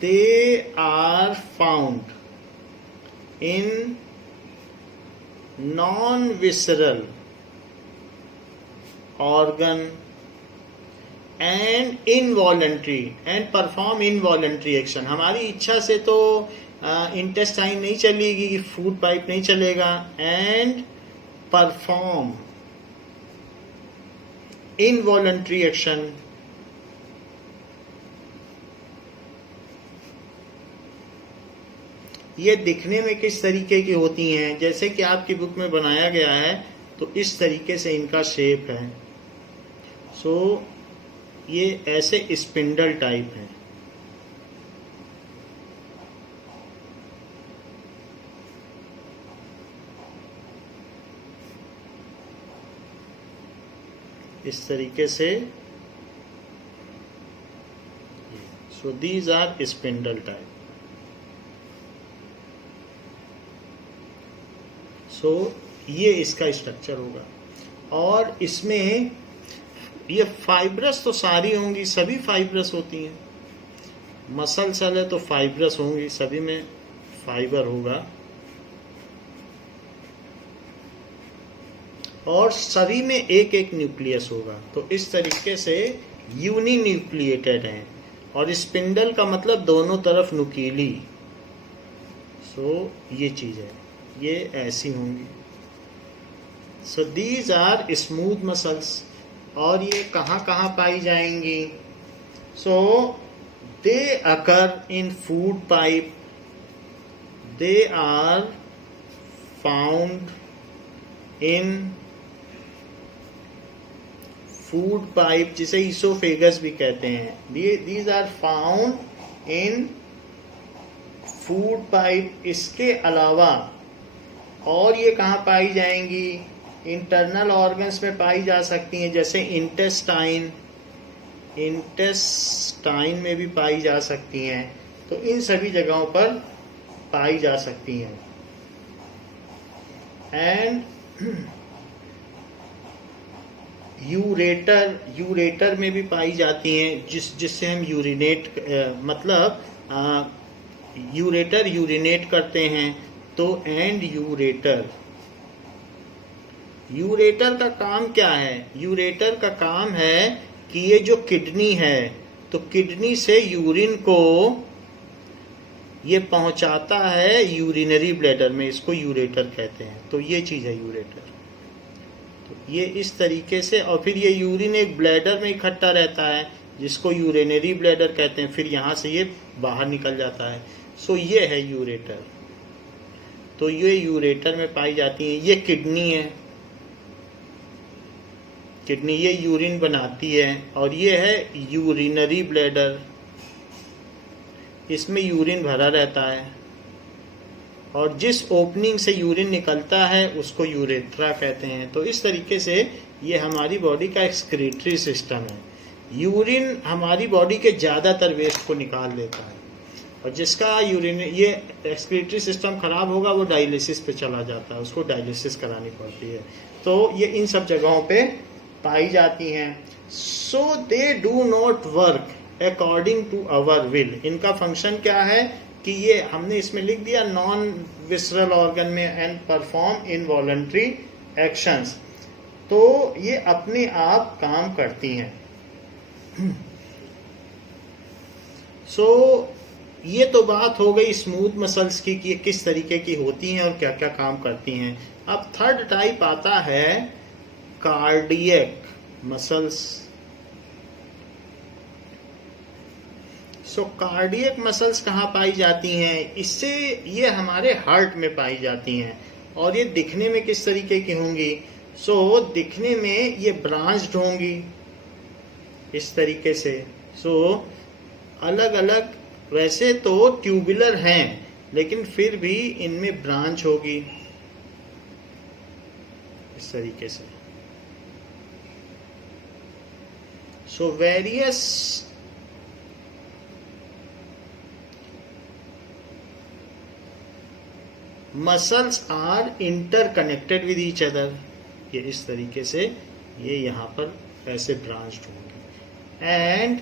They are found in non visceral organ and involuntary and perform involuntary action. हमारी इच्छा से तो इंटेस्टाइन नहीं चलेगी, फूड पाइप नहीं चलेगा, एंड परफॉर्म इनवॉलंटरी एक्शन। ये दिखने में किस तरीके की होती हैं, जैसे कि आपकी बुक में बनाया गया है, तो इस तरीके से इनका शेप है। सो ये ऐसे स्पिंडल टाइप है। इस तरीके से। So these are spindle type. So ये इसका स्ट्रक्चर होगा। और इसमें ये फाइब्रस तो सारी होंगी, सभी फाइब्रस होती हैं। मसल सेल है तो फाइब्रस होंगी, सभी में फाइबर होगा। और सभी में एक एक न्यूक्लियस होगा। तो इस तरीके से यूनी न्यूक्लिएटेड हैं। और स्पिंडल का मतलब दोनों तरफ नुकीली। सो ये चीज है, ये ऐसी होंगी। So these are smooth muscles. और ये कहाँ कहाँ पाई जाएंगी? So they occur in food pipe, they are found in food pipe, जिसे इसोफेगस भी कहते हैं। These are found in food pipe. इसके अलावा और ये कहाँ पाई जाएंगी? इंटरनल ऑर्गन्स में पाई जा सकती हैं, जैसे इंटेस्टाइन, इंटेस्टाइन में भी पाई जा सकती हैं। तो इन सभी जगहों पर पाई जा सकती हैं। एंड यूरेटर में भी पाई जाती हैं, जिससे हम यूरिनेट मतलब यूरेटर यूरिनेट करते हैं। तो एंड यूरेटर का काम क्या है? यूरेटर का काम है कि ये जो किडनी है, तो किडनी से यूरिन को ये पहुंचाता है यूरिनरी ब्लैडर में, इसको यूरेटर कहते हैं। तो ये चीज है यूरेटर। तो ये इस तरीके से, और फिर ये यूरिन एक ब्लैडर में इकट्ठा रहता है, जिसको यूरिनरी ब्लैडर कहते हैं। फिर यहाँ से ये बाहर निकल जाता है। सो ये है यूरेटर। तो ये यूरेटर में पाई जाती है। ये किडनी है, किडनी ये यूरिन बनाती है। और ये है यूरिनरी ब्लैडर, इसमें यूरिन भरा रहता है। और जिस ओपनिंग से यूरिन निकलता है उसको यूरेथ्रा कहते हैं। तो इस तरीके से ये हमारी बॉडी का एक्सक्रीटरी सिस्टम है। यूरिन हमारी बॉडी के ज़्यादातर वेस्ट को निकाल देता है। और जिसका यूरिन ये एक्सक्रीटरी सिस्टम खराब होगा, वो डायलिसिस पे चला जाता है, उसको डायलिसिस करानी पड़ती है। तो ये इन सब जगहों पे पाई जाती हैं। So they do not work according to our will. इनका फंक्शन क्या है कि ये हमने इसमें लिख दिया, नॉन विसरल ऑर्गन में एंड परफॉर्म इनवॉलंटरी एक्शंस। तो ये अपने आप काम करती हैं। सो ये तो बात हो गई स्मूथ मसल्स की कि ये किस तरीके की होती हैं और क्या क्या काम करती हैं। अब थर्ड टाइप आता है कार्डियक मसल्स। सो कार्डियक मसल्स कहाँ पाई जाती हैं? इससे ये हमारे हार्ट में पाई जाती हैं। और ये दिखने में किस तरीके की होंगी? सो दिखने में ये ब्रांच्ड होंगी इस तरीके से। सो अलग अलग, वैसे तो ट्यूबुलर हैं, लेकिन फिर भी इनमें ब्रांच होगी इस तरीके से। So various muscles are interconnected with each other. ये इस तरीके से ये यहाँ पर ऐसे ब्रांच्ड होंगे। And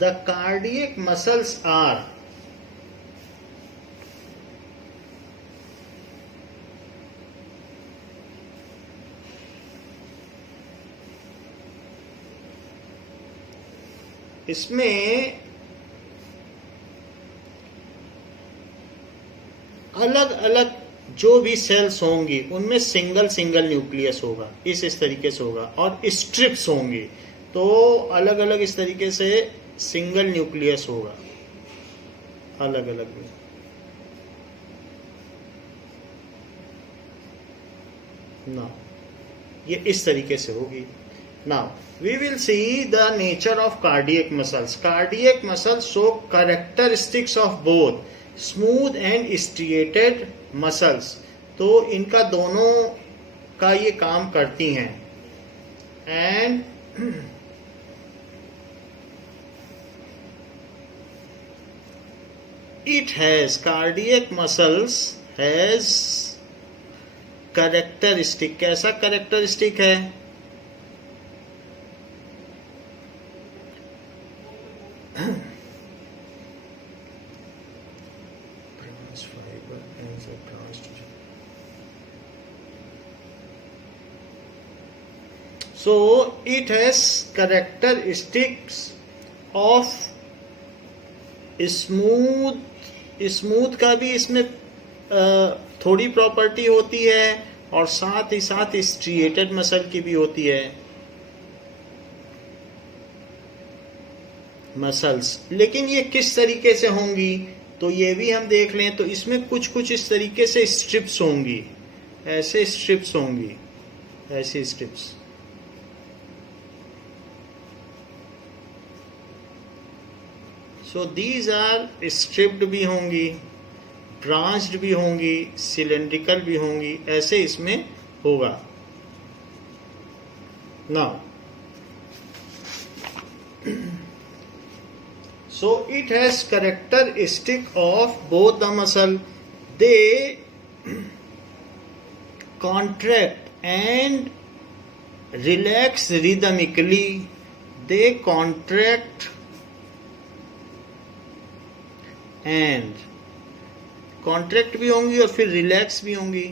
the cardiac muscles are इसमें अलग अलग जो भी सेल्स होंगी उनमें सिंगल न्यूक्लियस होगा, इस तरीके से होगा। और स्ट्रिप्स होंगी, तो अलग अलग इस तरीके से सिंगल न्यूक्लियस होगा, अलग अलग में। ना ये इस तरीके से होगी। Now we will see the nature of cardiac muscles. Cardiac muscles show characteristics of both smooth and striated muscles. तो इनका दोनों का ये काम करती हैं। And it has, cardiac muscles has characteristic. कैसा characteristic है? So it has characteristics of smooth. Smooth का भी इसमें थोड़ी प्रॉपर्टी होती है और साथ ही साथ स्ट्रिएटेड मसल की भी होती है मसल्स। लेकिन ये किस तरीके से होंगी तो ये भी हम देख लें। तो इसमें कुछ कुछ इस तरीके से स्ट्रिप्स होंगी, ऐसे स्ट्रिप्स होंगी, ऐसी strips. So these are striped भी होंगी, ब्रांच्ड भी होंगी, सिलेंड्रिकल भी होंगी, ऐसे इसमें होगा। Now so it has characteristic of both the muscle. They contract and relax rhythmically. They contract and contract भी होंगी और फिर relax भी होंगी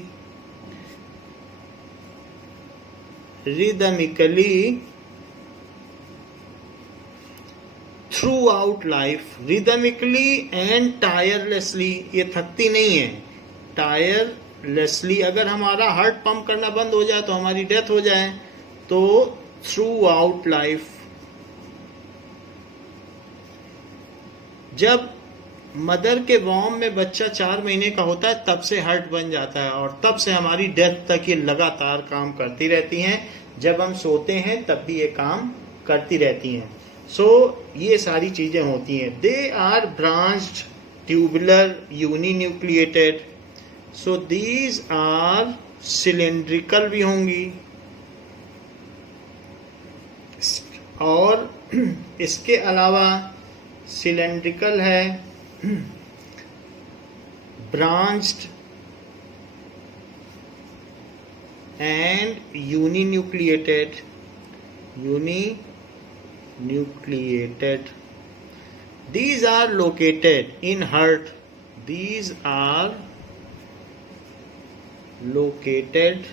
rhythmically throughout life. Rhythmically and tirelessly, ये थकती नहीं है, tirelessly। अगर हमारा हार्ट पंप करना बंद हो जाए तो हमारी डेथ हो जाए, तो throughout life। जब मदर के वॉम में बच्चा 4 महीने का होता है तब से हार्ट बन जाता है और तब से हमारी डेथ तक ये लगातार काम करती रहती हैं। जब हम सोते हैं तब भी ये काम करती रहती हैं। सो ये सारी चीजें होती हैं। They are branched, tubular, uninucleated. So these are cylindrical भी होंगी और इसके अलावा सिलेंड्रिकल है, branched and uninucleated. Nucleated. These are located in heart. These are located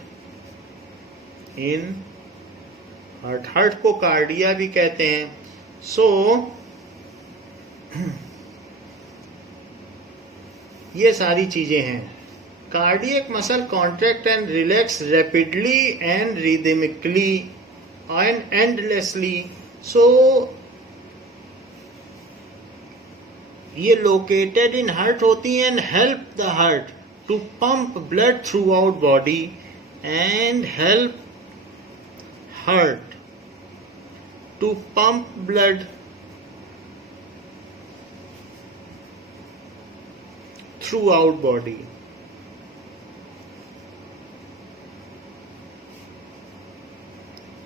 in heart. Heart को कार्डिया भी कहते हैं। So ये सारी चीजें हैं। Cardiac muscle contract and relax rapidly and rhythmically and endlessly. So ये लोकेटेड इन हार्ट होती हैं and help the heart to pump blood throughout body and help heart to pump blood throughout body.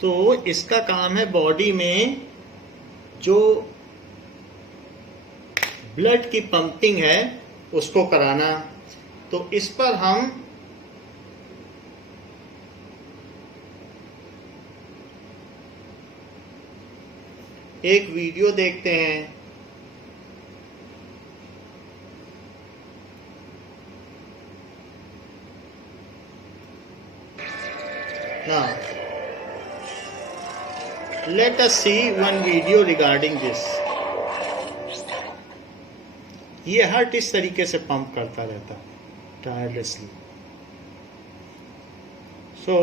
तो इसका काम है body में जो blood की पंपिंग है उसको कराना। तो इस पर हम एक वीडियो देखते हैं। Now, let us see one video regarding this. ये हार्ट इस तरीके से पंप करता रहता है टायरलेसली। सो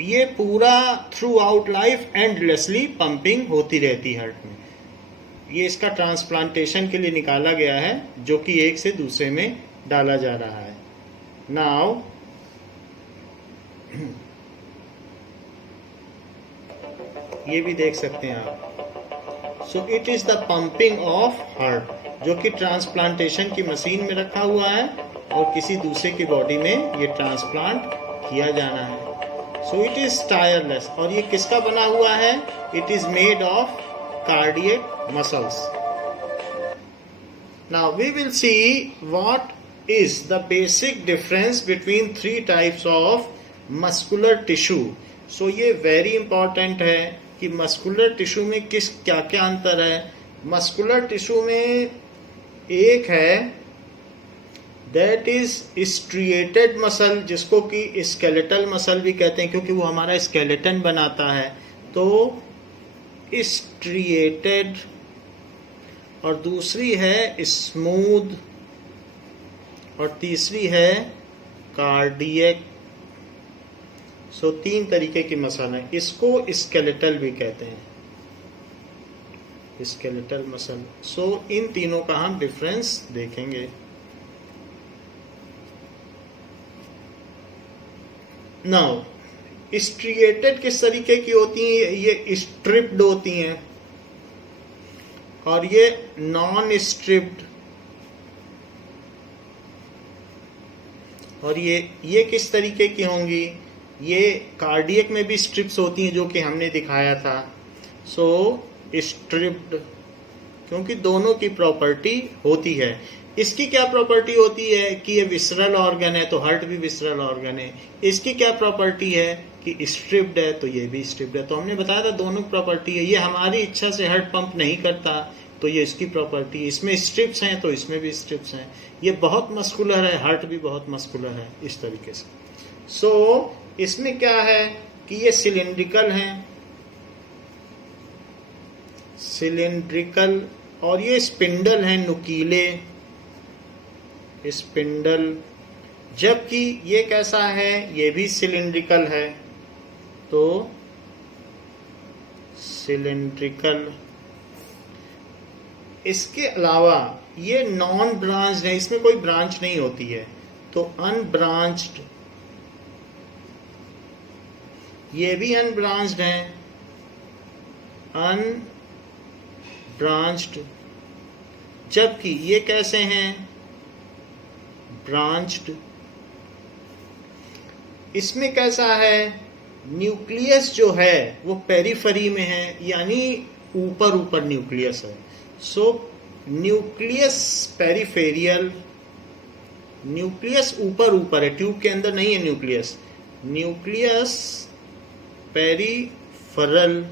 ये पूरा through out life endlessly pumping होती रहती हार्ट में। ये इसका ट्रांसप्लांटेशन के लिए निकाला गया है, जो कि एक से दूसरे में डाला जा रहा है। नाउ ये भी देख सकते हैं आप। सो it is the pumping of heart, जो कि ट्रांसप्लांटेशन की मशीन में रखा हुआ है और किसी दूसरे की बॉडी में ये ट्रांसप्लांट किया जाना है। So it is tireless. और ये किसका बना हुआ है? It is made of cardiac muscles. Now we will see what is the basic difference between three types of muscular tissue. So ये very important है कि muscular tissue में क्या क्या अंतर है। muscular tissue में एक है that is striated muscle, जिसको कि skeletal muscle भी कहते हैं, क्योंकि वो हमारा skeleton बनाता है। तो striated, और दूसरी है smooth, और तीसरी है कार्डियक। सो तीन तरीके की मसल है। इसको स्केलेटल भी कहते हैं, स्केलेटल मसल। सो इन तीनों का हम डिफरेंस देखेंगे। नाउ स्ट्रिएटेड किस तरीके की होती हैं? ये स्ट्रिप्ड होती हैं, और ये नॉन स्ट्रिप्ड। और ये किस तरीके की होंगी? ये कार्डियक में भी स्ट्रिप्स होती हैं, जो कि हमने दिखाया था। सो स्ट्रिप्ड, क्योंकि दोनों की प्रॉपर्टी होती है। इसकी क्या प्रॉपर्टी होती है कि ये विसरल ऑर्गन है, तो हार्ट भी विसरल ऑर्गन है। इसकी क्या प्रॉपर्टी है कि स्ट्रिप्ड है, तो ये भी स्ट्रिप्ड है। तो हमने बताया था दोनों प्रॉपर्टी है। ये हमारी इच्छा से हार्ट पंप नहीं करता, तो ये इसकी प्रॉपर्टी है। इसमें स्ट्रिप्स हैं तो इसमें भी स्ट्रिप्स हैं। ये बहुत मस्कुलर है, हार्ट भी बहुत मस्कुलर है, इस तरीके से। सो इसमें क्या है कि ये सिलिंड्रिकल हैं, सिलिंड्रिकल, और ये स्पिंडल हैं, नुकीले स्पिंडल। जबकि ये कैसा है? ये भी सिलिंड्रिकल है, तो सिलिंड्रिकल। इसके अलावा ये नॉन ब्रांच्ड है, इसमें कोई ब्रांच नहीं होती है, तो अनब्रांच्ड। ये भी अनब्रांच्ड हैं, अनब्रांच्ड। जबकि ये कैसे हैं? ब्रांच्ड। इसमें कैसा है? न्यूक्लियस जो है वो पेरिफेरी में है, यानी ऊपर ऊपर न्यूक्लियस है। सो न्यूक्लियस पेरिफेरियल, न्यूक्लियस ऊपर ऊपर है, ट्यूब के अंदर नहीं है न्यूक्लियस। Nucleus peripheral.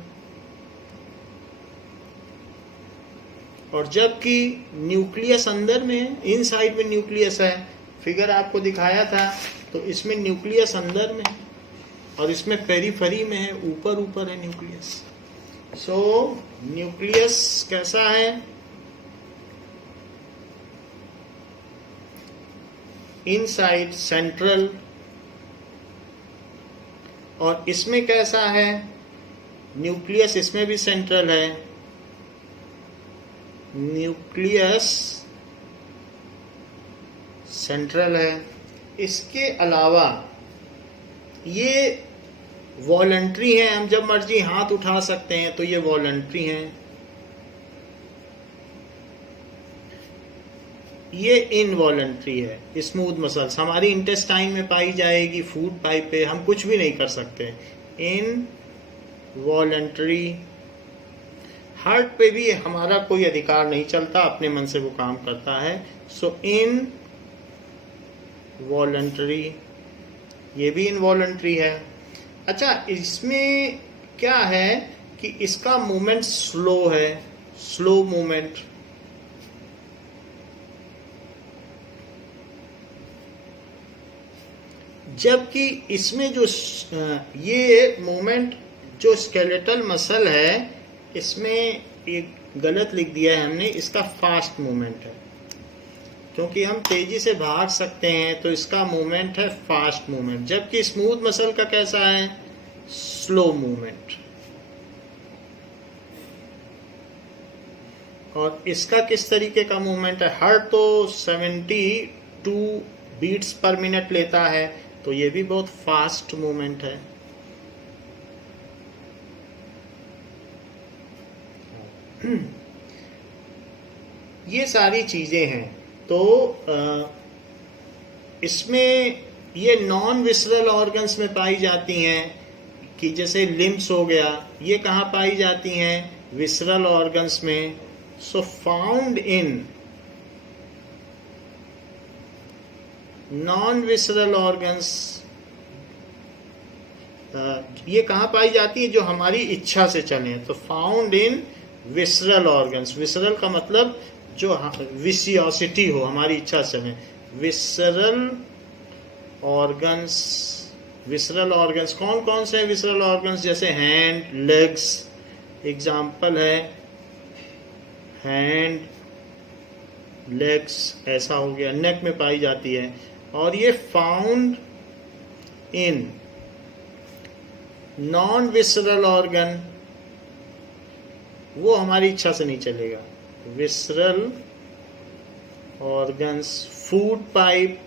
और जबकि न्यूक्लियस अंदर में है, इन साइड में न्यूक्लियस है। फिगर आपको दिखाया था, तो इसमें न्यूक्लियस अंदर में और इसमें पेरिफेरी में है, ऊपर ऊपर है न्यूक्लियस। सो न्यूक्लियस कैसा है? Inside central. और इसमें कैसा है? न्यूक्लियस इसमें भी सेंट्रल है, न्यूक्लियस सेंट्रल है। इसके अलावा ये वॉलंटरी है, हम जब मर्जी हाथ उठा सकते हैं, तो ये वॉलंटरी हैं। ये इनवॉलंटरी है। स्मूथ मसल्स हमारी इंटेस्टाइन में पाई जाएगी, फूड पाइप पे, हम कुछ भी नहीं कर सकते। इनवॉलंटरी। हार्ट पे भी हमारा कोई अधिकार नहीं चलता, अपने मन से वो काम करता है। सो इनवॉलंटरी, ये भी इनवॉलंटरी है। अच्छा, इसमें क्या है कि इसका मूवमेंट स्लो है, स्लो मूवमेंट। जबकि इसमें जो ये मूवमेंट जो स्केलेटल मसल है, इसमें एक गलत लिख दिया है हमने, इसका फास्ट मूवमेंट है। क्योंकि हम तेजी से भाग सकते हैं, तो इसका मूवमेंट है फास्ट मूवमेंट। जबकि स्मूथ मसल का कैसा है? Slow movement. और इसका किस तरीके का मूवमेंट है? हार्ट तो 72 बीट्स पर मिनट लेता है, तो ये भी बहुत फास्ट मूवमेंट है। ये सारी चीजें हैं। तो इसमें ये नॉन विसरल ऑर्गन्स में पाई जाती हैं, कि जैसे लिम्स हो गया, ये कहाँ पाई जाती हैं? विसरल ऑर्गन्स में। So found in non visceral organs, ये कहाँ पाई जाती है? जो हमारी इच्छा से चले। तो found in visceral organs. Visceral का मतलब जो विसियोसिटी हो, हमारी इच्छा से चले। Visceral organs. विसरल ऑर्गन्स कौन कौन से हैं? विसरल ऑर्गन्स जैसे हैंड, लेग्स, एग्जाम्पल है हैंड, लेग्स, ऐसा हो गया। नेक में पाई जाती है। और ये found in non visceral organ, वो हमारी इच्छा से नहीं चलेगा। Visceral organs, food pipe,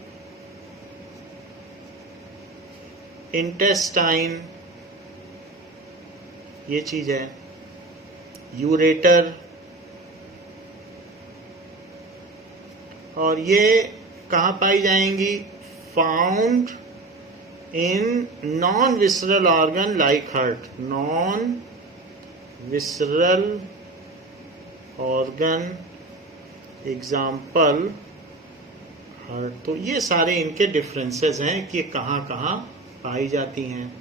intestine, ये चीज है। यूरेटर, और ये कहाँ पाई जाएंगी? Found in non visceral organ like heart. Non visceral organ, example heart. तो ये सारे इनके डिफरेंसेस हैं कि कहाँ कहाँ पाई जाती हैं।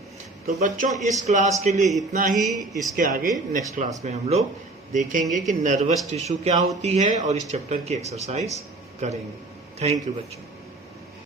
तो बच्चों, इस क्लास के लिए इतना ही। इसके आगे नेक्स्ट क्लास में हम लोग देखेंगे कि नर्वस टिश्यू क्या होती है, और इस चैप्टर की एक्सरसाइज करेंगे। थैंक यू बच्चों।